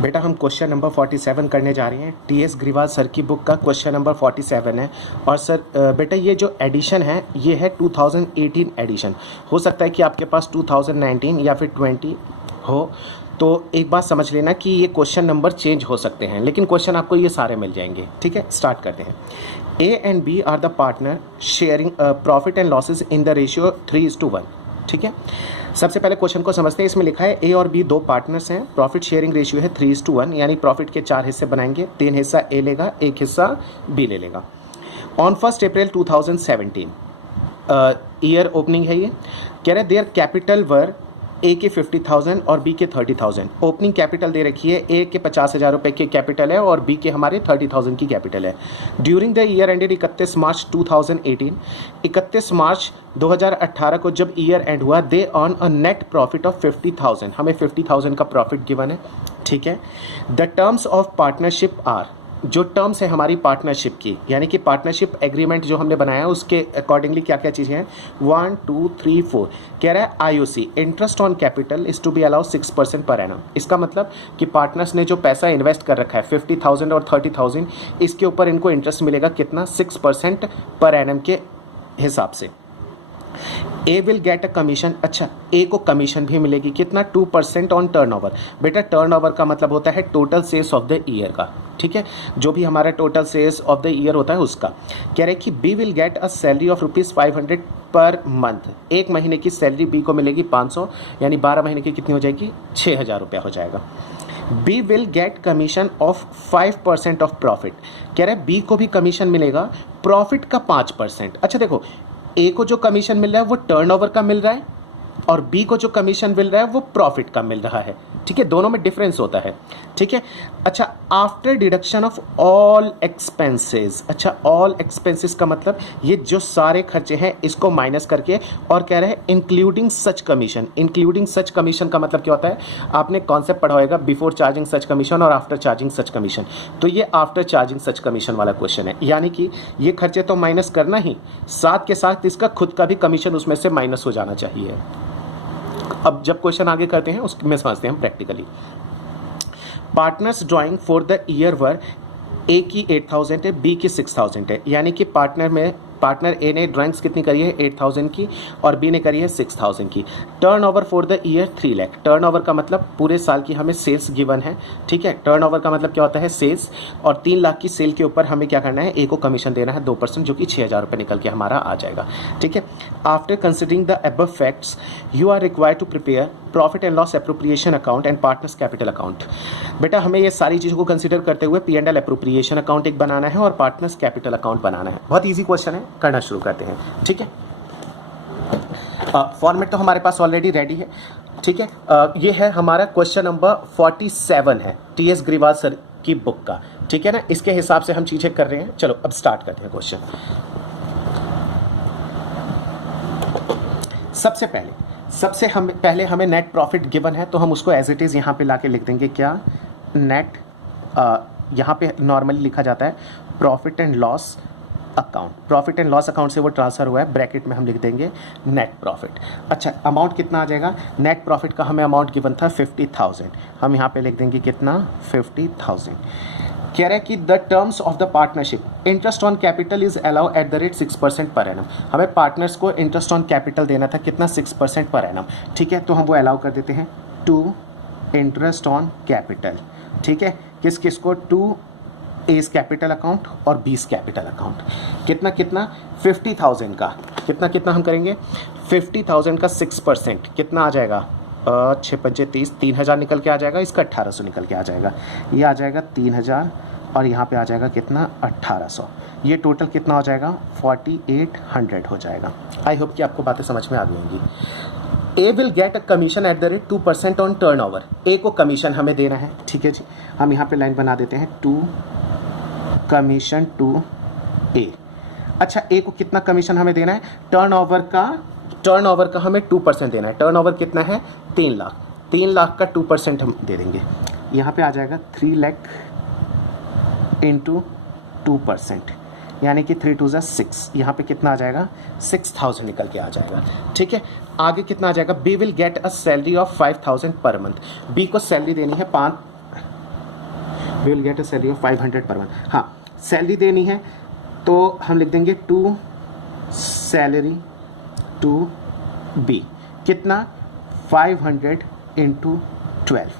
बेटा हम question number 47 करने जा रहे हैं। टीएस ग्रीवाल सर की बुक का क्वेश्चन नंबर 47 है। और सर बेटा ये जो एडिशन है ये है 2018 एडिशन। हो सकता है कि आपके पास 2019 या फिर 20 हो, तो एक बात समझ लेना कि ये क्वेश्चन नंबर चेंज हो सकते हैं, लेकिन क्वेश्चन आपको ये सारे मिल जाएंगे। ठीक है, स्टार्ट करते हैं। A and B are the partner sharing profit and losses in the ratio 3:1। ठीक है, सबसे पहले क्वेश्चन को समझते हैं। इसमें लिखा है ए और बी दो पार्टनर्स हैं, प्रॉफिट शेयरिंग रेशियो है 3:1, यानी प्रॉफिट के 4 हिस्से बनाएंगे, 3 हिस्सा ए लेगा, 1 हिस्सा बी ले लेगा। ऑन 1 अप्रैल 2017 ईयर ओपनिंग है ये। कह रहे देयर कैपिटल वर ए के 50,000 और बी के 30,000। ओपनिंग कैपिटल दे रखी है, ए के 50,000 रुपये की कैपिटल है और बी के हमारे 30,000 की कैपिटल है। ड्यूरिंग द ईयर एंडेड 31 मार्च 2018, 31 मार्च 2018 को जब ईयर एंड हुआ, they earn a net profit of 50,000। हमें 50,000 का प्रॉफिट गिवन है। ठीक है, the terms of partnership are, जो टर्म्स है हमारी पार्टनरशिप की, यानी कि पार्टनरशिप एग्रीमेंट जो हमने बनाया है उसके अकॉर्डिंगली क्या क्या चीज़ें हैं, 1 2 3 4। कह रहा है IOC interest on capital is to be allow 6% per annum. इसका मतलब कि पार्टनर्स ने जो पैसा इन्वेस्ट कर रखा है 50,000 और 30,000, इसके ऊपर इनको इंटरेस्ट मिलेगा कितना, 6% पर एनम के हिसाब से। ए विल गेट अ कमीशन, अच्छा ए को कमीशन भी मिलेगी कितना, 2% ऑन टर्नओवर। बेटा टर्नओवर का मतलब होता है total sales of the year का। ठीक है, जो भी हमारा total sales of the year होता है उसका। कह रहे कि B will get a salary of ₹500 per month. एक महीने की सैलरी बी को मिलेगी 500, यानी 12 महीने की कितनी हो जाएगी, 6,000 रुपया हो जाएगा। B will get commission of 5% of profit. कह रहे बी को भी कमीशन मिलेगा प्रॉफिट का 5%। अच्छा देखो, ए को जो कमीशन मिल रहा है वो टर्नओवर का मिल रहा है और बी को जो कमीशन मिल रहा है वो प्रॉफिट का मिल रहा है। ठीक है, दोनों में डिफरेंस होता है। ठीक है, अच्छा after deduction of all expenses. अच्छा ऑल एक्सपेंसेस का मतलब ये जो सारे खर्चे हैं इसको माइनस करके, और कह रहे हैं इंक्लूडिंग सच कमीशन। इंक्लूडिंग सच कमीशन का मतलब क्या होता है, आपने कॉन्सेप्ट पढ़ा होगा, बिफोर चार्जिंग सच कमीशन और आफ्टर चार्जिंग सच कमीशन। तो ये आफ्टर चार्जिंग सच कमीशन वाला क्वेश्चन है, यानी कि ये खर्चे तो माइनस करना ही, साथ के साथ इसका खुद का भी कमीशन उसमें से माइनस हो जाना चाहिए। अब जब क्वेश्चन आगे करते हैं उसमें समझते हैं practically. Partners drawing for the year were, A की 8,000 है, बी की 6,000 है, यानी कि पार्टनर ए ने ड्राइंग्स कितनी करी है 8,000 की और बी ने करी है 6,000 की। Turnover for the year 3 lakh. Turnover का मतलब पूरे साल की हमें सेल्स गिवन है। ठीक है, टर्नओवर का मतलब क्या होता है, सेल्स, और 3 लाख की सेल के ऊपर हमें क्या करना है, ए को कमीशन देना है 2%, जो कि 6,000 रुपये निकल के हमारा आ जाएगा। ठीक है, after considering the above facts you are required to prepare profit and loss appropriation account and partners capital account. बेटा हमें ये सारी चीज़ों को कंसिडर करते हुए P&L एप्रोप्रिएशन अकाउंट एक बनाना है और पार्टनर्स कैपिटल अकाउंट बनाना है। बहुत इजी क्वेश्चन है, करना शुरू करते हैं। ठीक है, फॉर्मेट तो हमारे पास ऑलरेडी रेडी है। ठीक है, ये है हमारा क्वेश्चन नंबर 47 है टीएस ग्रीवाल सर की बुक का। ठीक है ना, इसके हिसाब से हम चीजें कर रहे हैं। चलो अब स्टार्ट करते हैं क्वेश्चन। सबसे पहले हमें नेट प्रॉफिट गिवन है, तो हम उसको एज इट इज यहाँ पे लाके लिख देंगे क्या, नेट, यहाँ पे नॉर्मली लिखा जाता है profit and loss account. Profit and loss account से वो ट्रांसफर हुआ है, ब्रैकेट में हम लिख देंगे नेट प्रॉफिट। अच्छा अमाउंट कितना आ जाएगा, नेट प्रॉफिट का हमें अमाउंट गिवन था 50,000, हम यहाँ पे लिख देंगे कितना, 50,000। कह रहा है कि the terms of the partnership, interest on capital is allow eight the rate 6% per annum. हमें पार्टनर्स को इंटरेस्ट ऑन कैपिटल देना था कितना, 6% पर एनम। ठीक है, तो हम वो अलाउ कर देते हैं टू इंटरेस्ट ऑन कैपिटल। ठीक है, किस किस को, टू एस कैपिटल अकाउंट और बीस कैपिटल अकाउंट। कितना 50,000 का कितना हम करेंगे, 50,000 का 6% कितना आ जाएगा, 6 पंचे 30, 3,000 निकल के आ जाएगा, इसका 1,800 निकल के आ जाएगा, ये आ जाएगा 3,000 और यहाँ पे आ जाएगा कितना, 1,800। ये टोटल कितना हो जाएगा, 4,800 हो जाएगा। आई होप कि आपको बातें समझ में आ गई होंगी। A will get a commission at the rate 2% on turnover. A को कमीशन हमें देना है। ठीक है जी, हम यहाँ पे लाइन बना देते हैं, टू कमीशन टू ए। अच्छा ए को कितना कमीशन हमें देना है, टर्नओवर का हमें 2% देना है। टर्नओवर कितना है, 3 लाख, 3 लाख का 2% हम दे देंगे, यहाँ पे आ जाएगा 3 लाख इंटू 2%, यानी कि 3 2 6, यहाँ पे कितना आ जाएगा, 6,000 निकल के आ जाएगा। ठीक है, आगे कितना आ जाएगा, B will get a salary of 5,000 per month. B को सैलरी देनी है we will get a salary of 500 per month. हाँ, सैलरी देनी है तो हम लिख देंगे टू सैलरी टू बी, कितना 500 इंटू 12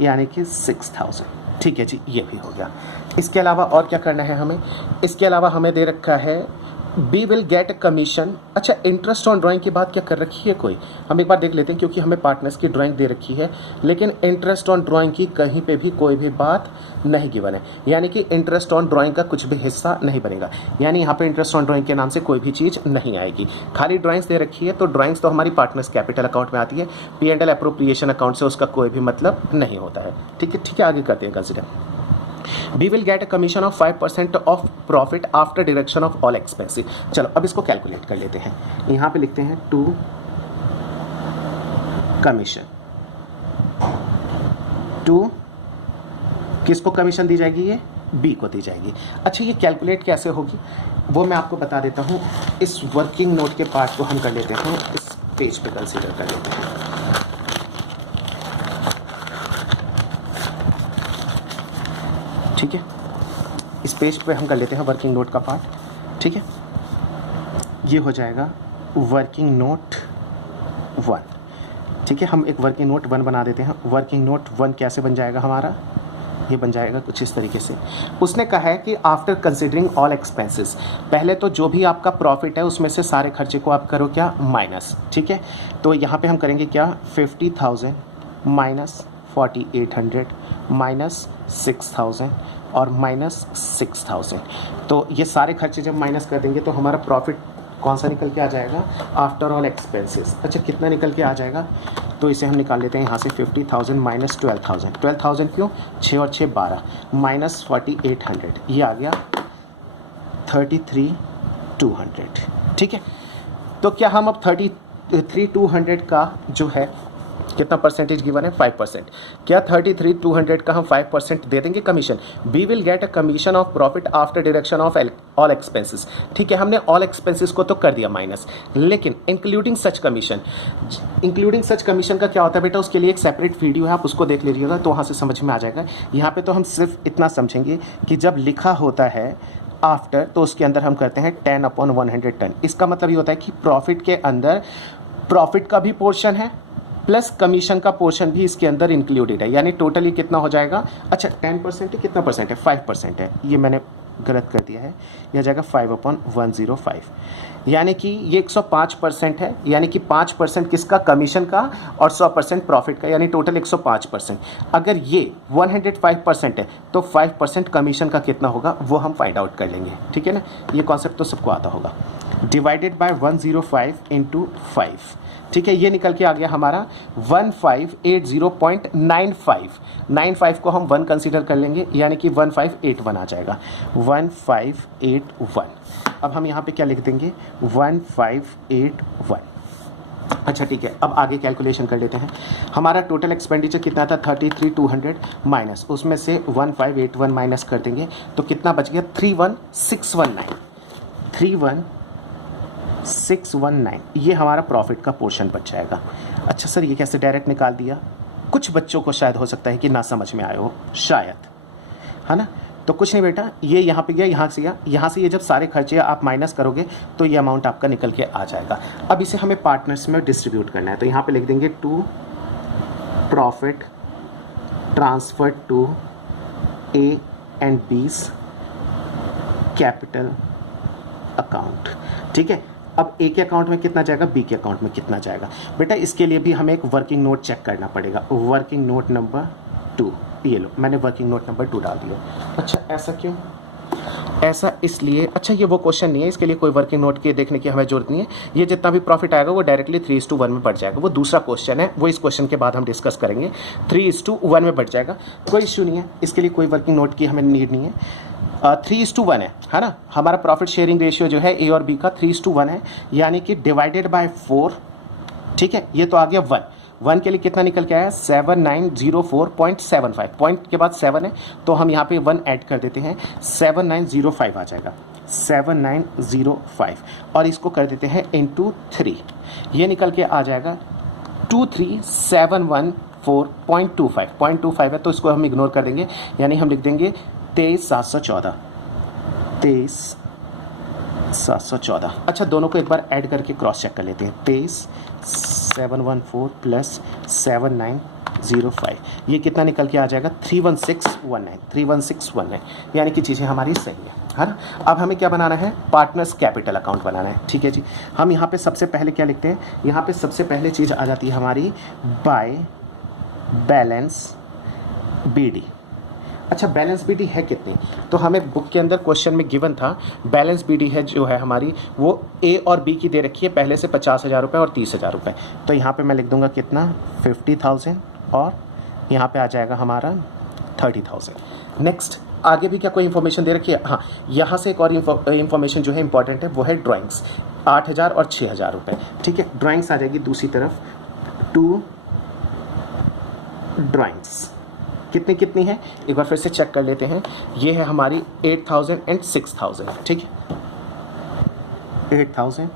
यानी कि 6000। ठीक है जी, ये भी हो गया। इसके अलावा और क्या करना है हमें? इसके अलावा हमें दे रखा है बी विल गेट कमीशन। अच्छा, इंटरेस्ट ऑन ड्राइंग की बात क्या कर रखी है कोई? हम एक बार देख लेते हैं, क्योंकि हमें पार्टनर्स की ड्राइंग दे रखी है लेकिन इंटरेस्ट ऑन ड्राइंग की कहीं पे भी कोई भी बात नहीं गिवन है, यानी कि इंटरेस्ट ऑन ड्राइंग का कुछ भी हिस्सा नहीं बनेगा। यानी यहाँ पे इंटरेस्ट ऑन ड्राइंग के नाम से कोई भी चीज़ नहीं आएगी, खाली ड्राइंग्स दे रखी है। तो ड्राइंग्स तो हमारी पार्टनर्स कैपिटल अकाउंट में आती है, P&L अप्रोप्रिएशन अकाउंट से उसका कोई भी मतलब नहीं होता है। ठीक है, आगे करते हैं consider. We will get a commission of 5% of profit after deduction of all expenses। चलो अब इसको कैलकुलेट कर लेते हैं। यहाँ पे लिखते हैं टू कमीशन, टू किसको कमीशन दी जाएगी? ये बी को दी जाएगी। अच्छा, ये कैलकुलेट कैसे होगी वो मैं आपको बता देता हूँ। इस वर्किंग नोट के पार्ट को हम कर लेते हैं, इस पेज पे कंसीडर कर लेते हैं। ठीक है, इस पेज पे हम कर लेते हैं वर्किंग नोट का पार्ट। ठीक है, ये हो जाएगा वर्किंग नोट 1। ठीक है, हम एक वर्किंग नोट 1 बना देते हैं। वर्किंग नोट 1 कैसे बन जाएगा हमारा? ये बन जाएगा कुछ इस तरीके से। उसने कहा है कि आफ्टर कंसिडरिंग ऑल एक्सपेंसेस, पहले तो जो भी आपका प्रॉफिट है उसमें से सारे खर्चे को आप करो क्या? माइनस। ठीक है, तो यहाँ पे हम करेंगे क्या? 50,000 माइनस 4800 माइनस 6000 और माइनस 6000। तो ये सारे खर्चे जब माइनस कर देंगे तो हमारा प्रॉफिट कौन सा निकल के आ जाएगा? After all expenses. अच्छा, कितना निकल के आ जाएगा? तो इसे हम निकाल लेते हैं यहाँ से 50,000 माइनस 12,000। 12,000 क्यों? 6 और 6 12 माइनस 4800, ये आ गया 33,200। ठीक है, तो क्या हम अब 33,200 का जो है कितना परसेंटेज गिवन है? 5%। क्या 33,200 का हम 5% दे देंगे commission? We will get a commission of profit after deduction of all expenses. ठीक है, हमने ऑल एक्सपेंसेस को तो कर दिया माइनस, लेकिन इंक्लूडिंग सच कमीशन, इंक्लूडिंग सच कमीशन का क्या होता है बेटा? उसके लिए एक सेपरेट वीडियो है, आप उसको देख लीजिएगा तो वहाँ से समझ में आ जाएगा। यहाँ पे तो हम सिर्फ इतना समझेंगे कि जब लिखा होता है आफ्टर तो उसके अंदर हम करते हैं 10/100 टन। इसका मतलब ये होता है कि प्रॉफिट के अंदर प्रॉफिट का भी पोर्शन है प्लस कमीशन का पोर्शन भी इसके अंदर इंक्लूडेड है, यानी टोटली कितना हो जाएगा? अच्छा, 10% है, कितना परसेंट है? 5% है, ये मैंने गलत कर दिया है, यह जाएगा 5/105, यानी कि ये 105% है, यानी कि 5% किसका? कमीशन का, और 100% प्रॉफिट का, यानी टोटल 105%। अगर ये 105% है तो 5% कमीशन का कितना होगा वो हम फाइंड आउट कर लेंगे। ठीक है ना, ये कॉन्सेप्ट तो सबको आता होगा। Divided by 105 into 5। ठीक है, ये निकल के आ गया हमारा 1580.95। 95 को हम 1 कंसीडर कर लेंगे, यानी कि 1581 आ जाएगा, 1581। अब हम यहाँ पे क्या लिख देंगे? 1581। अच्छा ठीक है, अब आगे कैलकुलेशन कर लेते हैं। हमारा टोटल एक्सपेंडिचर कितना था? 33,200 माइनस उसमें से 1581 माइनस कर देंगे तो कितना बच गया? 31,619। 31,619 ये हमारा प्रॉफिट का पोर्शन बच जाएगा। अच्छा सर, ये कैसे डायरेक्ट निकाल दिया? कुछ बच्चों को शायद हो सकता है कि ना समझ में आए हो, शायद, है ना। तो कुछ नहीं बेटा, ये यहाँ पे गया, यहाँ से गया, यहाँ से ये जब सारे खर्चे आप माइनस करोगे तो ये अमाउंट आपका निकल के आ जाएगा। अब इसे हमें पार्टनर्स में डिस्ट्रीब्यूट करना है, तो यहाँ पे लिख देंगे to profit transfer to A and B's capital account. ठीक है, अब ए के अकाउंट में कितना जाएगा, बी के अकाउंट में कितना जाएगा। बेटा इसके लिए भी हमें एक वर्किंग नोट चेक करना पड़ेगा। वर्किंग नोट नंबर 2, ये लो, मैंने वर्किंग नोट नंबर 2 डाल दिया। अच्छा ऐसा क्यों? ऐसा इसलिए, अच्छा ये वो क्वेश्चन नहीं है, इसके लिए कोई वर्किंग नोट के देखने की हमें जरूरत नहीं है। ये जितना भी प्रॉफिट आएगा वो डायरेक्टली 3:1 में बढ़ जाएगा। वो दूसरा क्वेश्चन है, वो इस क्वेश्चन के बाद हम डिस्कस करेंगे। 3:1 में बढ़ जाएगा, कोई इश्यू नहीं है, इसके लिए कोई वर्किंग नोट की हमें नीड नहीं है। 3:1 है ना, हमारा प्रॉफिट शेयरिंग रेशियो जो है ए और बी का 3:1 है, यानी कि डिवाइडेड बाय 4। ठीक है, ये तो आ गया 1 के लिए कितना निकल के आया, 7904.75। पॉइंट के बाद 7 है तो हम यहाँ पे 1 ऐड कर देते हैं, 7905 आ जाएगा, 7905, और इसको कर देते हैं इंटू 3, ये निकल के आ जाएगा 2371 0.25 है तो इसको हम इग्नोर कर देंगे, यानी हम लिख देंगे 23,714। 23,714। अच्छा, दोनों को एक बार ऐड करके क्रॉस चेक कर लेते हैं। 23,714 प्लस 7905, ये कितना निकल के आ जाएगा? 31619। 31619, यानी कि चीज़ें हमारी सही है ना। अब हमें क्या बनाना है? पार्टनर्स कैपिटल अकाउंट बनाना है। ठीक है जी, हम यहाँ पे सबसे पहले क्या लिखते हैं? यहाँ पे सबसे पहले चीज़ आ जाती है हमारी बाय बैलेंस बीडी। अच्छा, बैलेंस बीडी है कितनी? तो हमें बुक के अंदर क्वेश्चन में गिवन था बैलेंस बीडी है जो है हमारी, वो ए और बी की दे रखी है पहले से 50,000 रुपये और 30,000 रुपये। तो यहाँ पे मैं लिख दूंगा कितना? 50,000 और यहाँ पे आ जाएगा हमारा 30,000। नेक्स्ट, आगे भी क्या कोई इन्फॉर्मेशन दे रखी है? हाँ, यहाँ से एक और इन्फॉर्मेशन जो है इंपॉर्टेंट है, वो है ड्राइंग्स। 8,000 और 6,000 रुपये। ठीक है, ड्राइंग्स आ जाएगी दूसरी तरफ। 2 ड्राइंग्स कितनी कितनी है एक बार फिर से चेक कर लेते हैं। ये है हमारी 8,000 एंड 6,000। ठीक है, 8,000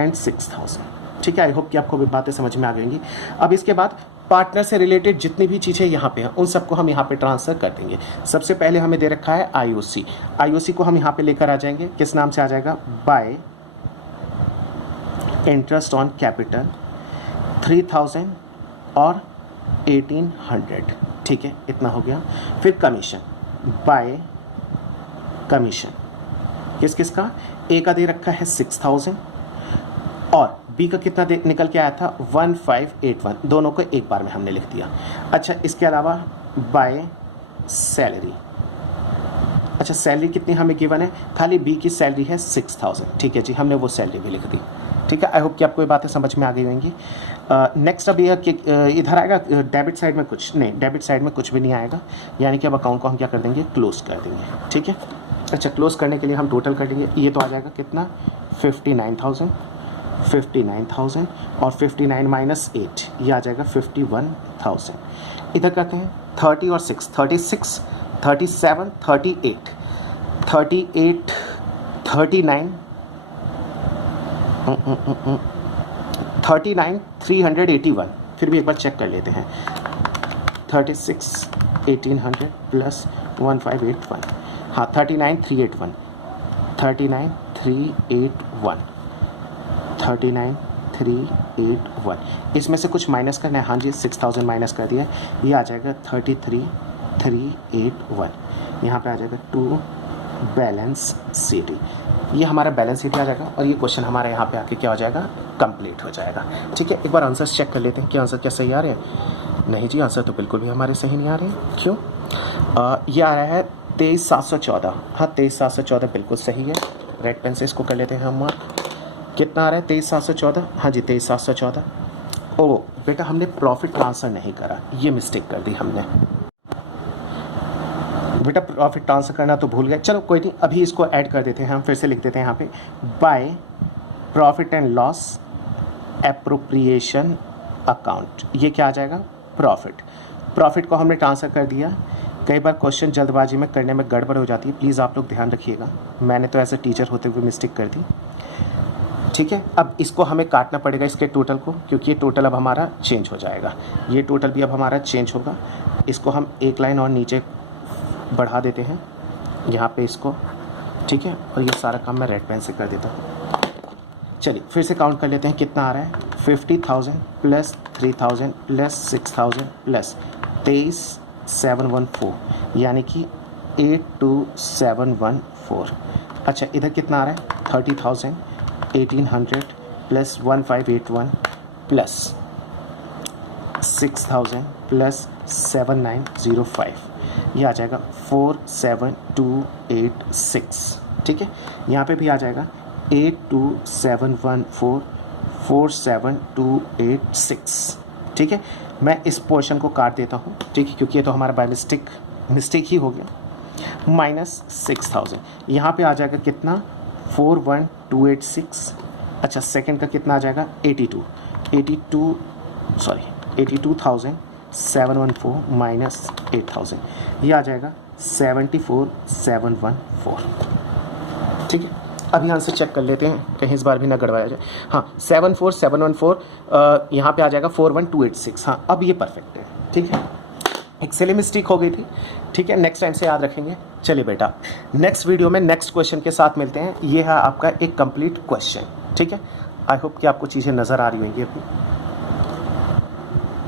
एंड 6,000। ठीक है, आई होप कि आपको भी बातें समझ में आ गई होंगी। अब इसके बाद पार्टनर से रिलेटेड जितनी भी चीज़ें यहाँ पे हैं उन सबको हम यहाँ पे ट्रांसफ़र कर देंगे। सबसे पहले हमें दे रखा है आईओसी। आईओसी को हम यहाँ पे लेकर आ जाएंगे, किस नाम से आ जाएगा? बाय इंटरेस्ट ऑन कैपिटल 3,000 और 1,800। ठीक है, इतना हो गया। फिर कमीशन, बाय कमीशन किस किस का? ए का दे रखा है 6,000 और बी का कितना निकल के आया था? 1,581। दोनों को एक बार में हमने लिख दिया। अच्छा, इसके अलावा बाय सैलरी। अच्छा, सैलरी कितनी हमें गिवन है? खाली बी की सैलरी है 6,000। ठीक है जी, हमने वो सैलरी भी लिख दी। ठीक है, आई होप कि आपको ये बातें समझ में आ गई होंगी। नेक्स्ट अब यह कि इधर आएगा डेबिट साइड में कुछ नहीं, डेबिट साइड में कुछ भी नहीं आएगा, यानी कि अब अकाउंट को हम क्या कर देंगे? क्लोज कर देंगे। ठीक है, अच्छा, क्लोज करने के लिए हम टोटल कर लेंगे। ये तो आ जाएगा कितना? 59,000 और 59 माइनस 8 ये आ जाएगा 51,000। इधर करते हैं 30 और 6, 36, 37, 38, 39, 381। फिर भी एक बार चेक कर लेते हैं। 36 1,800 प्लस 1,581, हाँ 39,381, 39,381। इसमें से कुछ माइनस करना है। हाँ जी, 6,000 माइनस कर दिया, ये आ जाएगा 33,381। यहाँ पे आ जाएगा 2 बैलेंस शीट। ये हमारा बैलेंस शीट आ जाएगा और ये क्वेश्चन हमारा यहाँ पे आके क्या हो जाएगा? कंप्लीट हो जाएगा। ठीक है, एक बार आंसर्स चेक कर लेते हैं कि आंसर क्या सही आ रहे हैं। नहीं जी, आंसर तो बिल्कुल भी हमारे सही नहीं आ रहे हैं। क्यों? ये आ रहा है 23,714। हाँ, 23,714 बिल्कुल सही है। रेड पेन से इसको कर लेते हैं हम मार्क। कितना आ रहा है? 23,714। हाँ जी, 23,714। ओ बेटा, हमने प्रॉफिट ट्रांसफ़र नहीं करा, ये मिस्टेक कर दी हमने बेटा। प्रॉफिट ट्रांसफ़र करना तो भूल गए। चलो कोई नहीं, अभी इसको ऐड कर देते हैं हम। फिर से लिख देते हैं यहाँ पे by profit and loss appropriation account. ये क्या आ जाएगा? प्रॉफिट को हमने ट्रांसफ़र कर दिया। कई बार क्वेश्चन जल्दबाजी में करने में गड़बड़ हो जाती है, प्लीज़ आप लोग ध्यान रखिएगा। मैंने तो एज ए टीचर होते हुए मिस्टेक कर दी। ठीक है, अब इसको हमें काटना पड़ेगा इसके टोटल को, क्योंकि ये टोटल अब हमारा चेंज हो जाएगा। ये टोटल भी अब हमारा चेंज होगा। इसको हम एक लाइन और नीचे बढ़ा देते हैं यहाँ पे इसको। ठीक है, और ये सारा काम मैं रेड पेन से कर देता हूँ। चलिए फिर से काउंट कर लेते हैं कितना आ रहा है। 50,000 प्लस 3,000 प्लस 6,000 प्लस 23,714, यानी कि 82,714। अच्छा, इधर कितना आ रहा है? 30,000, 1,800 प्लस 1,581 प्लस 6,000 प्लस 7,905, ये आ जाएगा 47,286। ठीक है, यहाँ पे भी आ जाएगा 82,714, 47,286। ठीक है, मैं इस पोर्शन को काट देता हूँ। ठीक है, क्योंकि ये तो हमारा बाय मिस्टेक ही हो गया। माइनस 6,000, यहाँ पे आ जाएगा कितना? 41,286। अच्छा, सेकंड का कितना आ जाएगा? 82,714 माइनस 8,000, ये आ जाएगा 74,714। ठीक है, अभी आंसर चेक कर लेते हैं, कहीं इस बार भी ना गड़बड़ाया जाए। हाँ 74714, यहाँ पे आ जाएगा 41286। हाँ अब ये परफेक्ट है, ठीक है। एक सिली मिस्टेक हो गई थी, ठीक है, नेक्स्ट टाइम से याद रखेंगे। चलिए बेटा, नेक्स्ट वीडियो में नेक्स्ट क्वेश्चन के साथ मिलते हैं। ये है आपका एक कंप्लीट क्वेश्चन, ठीक है। आई होप कि आपको चीज़ें नज़र आ रही होंगी अभी।